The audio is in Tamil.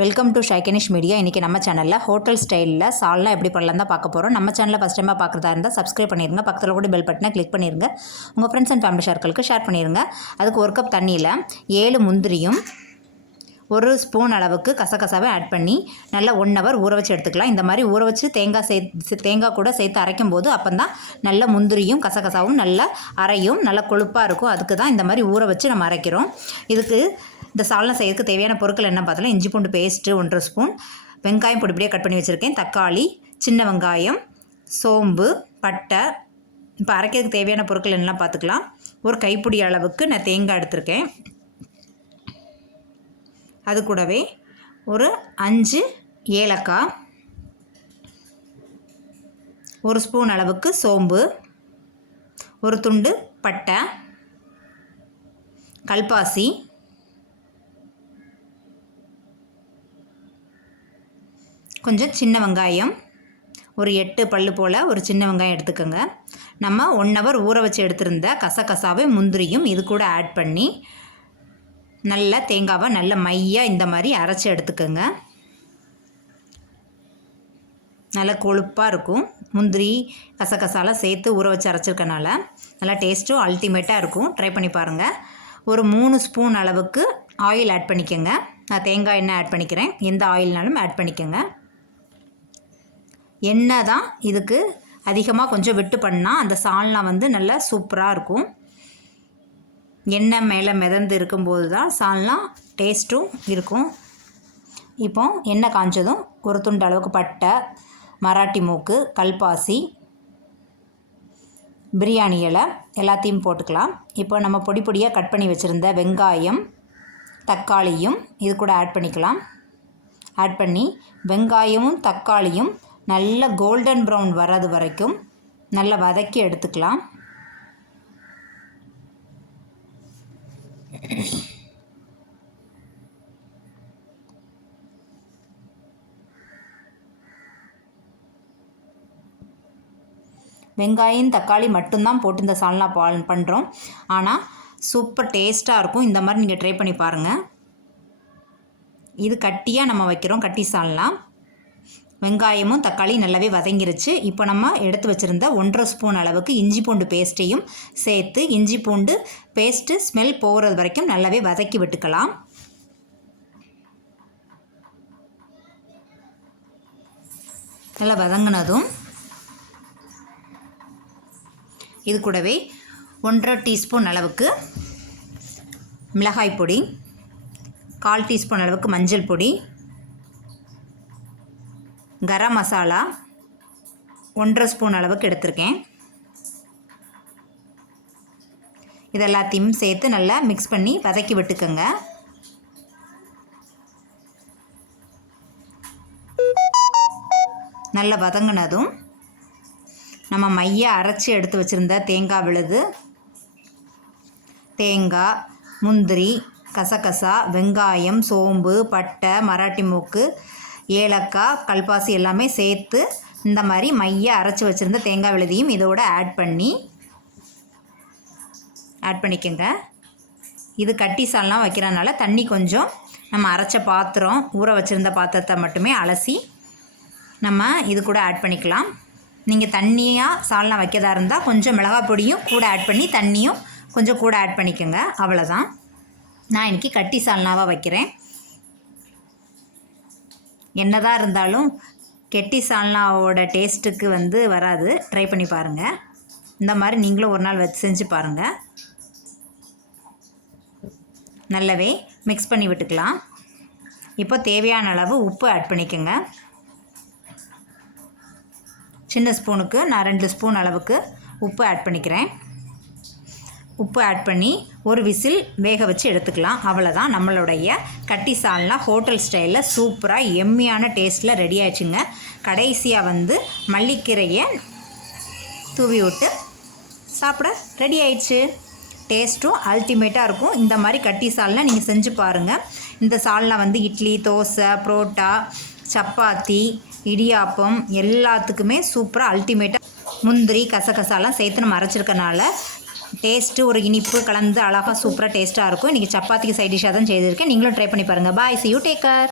வெல்கம் டு ஷைகனிஷ் மீடியா இன்றைக்கி நம்ம சேனலில் ஹோட்டல் ஸ்டைலில் சால்னா எப்படி பண்ணலாம் தான் பார்க்க போகிறோம் நம்ம சேனலில் ஃபஸ்ட் டைமாக பார்க்குறதா இருந்தால் சப்ஸ்கிரைப் பண்ணிடுங்க பக்கத்தில் கூட பெல் பட்டனை கிளிக் பண்ணிடுங்க உங்கள் ஃப்ரெண்ட்ஸ் அண்ட் ஃபேமிலி சர்க்கிளுக்கு ஷேர் பண்ணிடுங்க அதுக்கு ஒரு கப் தண்ணியில் ஏழு முந்திரியும் ஒரு ஸ்பூன் அளவுக்கு கசகசாவை ஆட் பண்ணி நல்லா ஒன் ஹவர் ஊற வச்சு எடுத்துக்கலாம். இந்த மாதிரி ஊற வச்சு தேங்காய் சே தேங்காய் கூட சேர்த்து அரைக்கும் போது அப்போ தான் நல்ல முந்திரியும் கசகசாவும் நல்லா அரையும். நல்லா கொழுப்பாக இருக்கும். அதுக்கு தான் இந்த மாதிரி ஊற வச்சு நம்ம அரைக்கிறோம். இதுக்கு இந்த சால்னா செய்யறதுக்கு தேவையான பொருட்கள் என்ன பார்த்தலாம் இஞ்சி பூண்டு பேஸ்ட்டு ஒன்றரை ஸ்பூன் வெங்காயம் பொடிப்படியாக கட் பண்ணி வச்சுருக்கேன். தக்காளி சின்ன வெங்காயம் சோம்பு பட்டை. இப்போ அரைக்கிறதுக்கு தேவையான பொருட்கள் என்னெல்லாம் பார்த்துக்கலாம். ஒரு கைப்பிடி அளவுக்கு நான் தேங்காய் எடுத்திருக்கேன். அது கூடவே ஒரு அஞ்சு ஏலக்காய் ஒரு ஸ்பூன் அளவுக்கு சோம்பு ஒரு துண்டு பட்டை கல்பாசி கொஞ்சம் சின்ன வெங்காயம் ஒரு எட்டு பல்லு போல் ஒரு சின்ன வெங்காயம் எடுத்துக்கோங்க. நம்ம ஒன் ஹவர் ஊற வச்சு எடுத்திருந்த கசகசாவை முந்திரியும் இது கூட ஆட் பண்ணி நல்லா தேங்காவை நல்ல மையாக இந்த மாதிரி அரைச்சி எடுத்துக்கோங்க. நல்லா கொழுப்பாக இருக்கும். முந்திரி கசகசாலாம் சேர்த்து ஊற வச்சு அரைச்சிருக்கனால நல்லா டேஸ்ட்டும் அல்டிமேட்டாக இருக்கும். ட்ரை பண்ணி பாருங்கள் ஒரு மூணு ஸ்பூன் அளவுக்கு ஆயில் ஆட் பண்ணிக்கோங்க. நான் தேங்காய் எண்ணெய் ஆட் பண்ணிக்கிறேன். எந்த ஆயில்னாலும் ஆட் பண்ணிக்கோங்க. எண்ணெய் தான் இதுக்கு அதிகமாக கொஞ்சம் விட்டு பண்ணால் அந்த சால்னா வந்து நல்லா சூப்பராக இருக்கும். எண்ணெய் மேலே மிதந்து இருக்கும்போது தான் சால்னா டேஸ்ட்டும் இருக்கும். இப்போ எண்ணெய் காஞ்சதும் ஒரு துண்டு அளவுக்கு பட்டை மராட்டி மூக்கு கல்பாசி பிரியாணி இலை எல்லாத்தையும் போட்டுக்கலாம். இப்போ நம்ம பொடி பொடியாக கட் பண்ணி வச்சுருந்த வெங்காயம் தக்காளியும் இது கூட ஆட் பண்ணிக்கலாம். ஆட் பண்ணி வெங்காயமும் தக்காளியும் நல்ல கோல்டன் ப்ரௌன் வர்றது வரைக்கும் நல்லா வதக்கி எடுத்துக்கலாம். வெங்காயம் தக்காளி மட்டும்தான் போட்டு இந்த சால்னா பால் பண்ணுறோம் ஆனால் சூப்பர் டேஸ்ட்டாக இருக்கும். இந்த மாதிரி நீங்கள் ட்ரை பண்ணி பாருங்கள் இது கட்டியாக நம்ம வைக்கிறோம் கட்டி சால்னா வெங்காயமும் தக்காளி நல்லாவே வதங்கிருச்சு. இப்போ நம்ம எடுத்து வச்சுருந்த ஒன்றரை ஸ்பூன் அளவுக்கு இஞ்சி பூண்டு பேஸ்ட்டையும் சேர்த்து இஞ்சி பூண்டு பேஸ்ட்டு ஸ்மெல் போகிறது வரைக்கும் நல்லாவே வதக்கி விட்டுக்கலாம். நல்லா வதங்கினதும் இது கூடவே ஒன்றரை டீஸ்பூன் அளவுக்கு மிளகாய் பொடி கால் டீஸ்பூன் அளவுக்கு மஞ்சள் பொடி கரம் மசாலா ஒன்றரை ஸ்பூன் அளவுக்கு எடுத்திருக்கேன். இதெல்லாத்தையும் சேர்த்து நல்லா மிக்ஸ் பண்ணி வதக்கி விட்டுக்கோங்க. நல்லா வதங்கினதும் நம்ம மைய அரைச்சி எடுத்து வச்சுருந்த தேங்காய் விழுது தேங்காய் முந்திரி கசகசா வெங்காயம் சோம்பு பட்டை மராட்டி மூக்கு ஏலக்காய் கல்பாசி எல்லாமே சேர்த்து இந்த மாதிரி மைய அரைச்சி வச்சுருந்த தேங்காய் விழுதியும் இதோட ஆட் பண்ணி ஆட் பண்ணிக்கோங்க. இது கட்டி சால்லாம் வைக்கிறனால தண்ணி கொஞ்சம் நம்ம அரைச்ச பாத்திரம் ஊற வச்சுருந்த பாத்திரத்தை மட்டுமே அலசி நம்ம இது கூட ஆட் பண்ணிக்கலாம். நீங்கள் தண்ணியாக சால்னா வைக்கதா இருந்தால் கொஞ்சம் மிளகாய் பொடியும் கூட ஆட் பண்ணி தண்ணியும் கொஞ்சம் கூட ஆட் பண்ணிக்கோங்க. அவ்வளோதான் நான் இன்றைக்கி கட்டி சால்னாவாக வைக்கிறேன். என்னதான் இருந்தாலும் கெட்டி சால்னாவோட டேஸ்ட்டுக்கு வந்து வராது. ட்ரை பண்ணி பாருங்கள் இந்த மாதிரி நீங்களும் ஒரு நாள் வச்சு செஞ்சு பாருங்கள் நல்லாவே மிக்ஸ் பண்ணி விட்டுக்கலாம். இப்போ தேவையான அளவு உப்பு ஆட் பண்ணிக்கோங்க. சின்ன ஸ்பூனுக்கு நான் ரெண்டு ஸ்பூன் அளவுக்கு உப்பு ஆட் பண்ணிக்கிறேன். உப்பு ஆட் பண்ணி ஒரு விசில் வேக வச்சு எடுத்துக்கலாம். அவ்வளோதான் நம்மளுடைய கட்டி சால்னா ஹோட்டல் ஸ்டைலில் சூப்பராக எம்மியான டேஸ்ட்டில் ரெடி ஆயிடுச்சுங்க. கடைசியாக வந்து மல்லிக்கீரையை தூவி விட்டு சாப்பிட ரெடி ஆயிடுச்சு. டேஸ்ட்டும் அல்டிமேட்டாக இருக்கும். இந்த மாதிரி கட்டி சால்னா நீங்கள் செஞ்சு பாருங்கள் இந்த சால்னா வந்து இட்லி தோசை புரோட்டா சப்பாத்தி இடியாப்பம் எல்லாத்துக்குமே சூப்பராக அல்டிமேட்டாக முந்திரி கசகசாலாம் சேர்த்து நம்ம அரைச்சிருக்கனால டேஸ்ட்டு ஒரு இனிப்பு கலந்து அழகாக சூப்பராக டேஸ்ட்டாக இருக்கும். இன்றைக்கி சப்பாத்திக்கு சைட் டிஷ்ஷாக தான் செய்திருக்கேன். நீங்களும் ட்ரை பண்ணி பாருங்கள் பாய் சி யூ டேக்கர்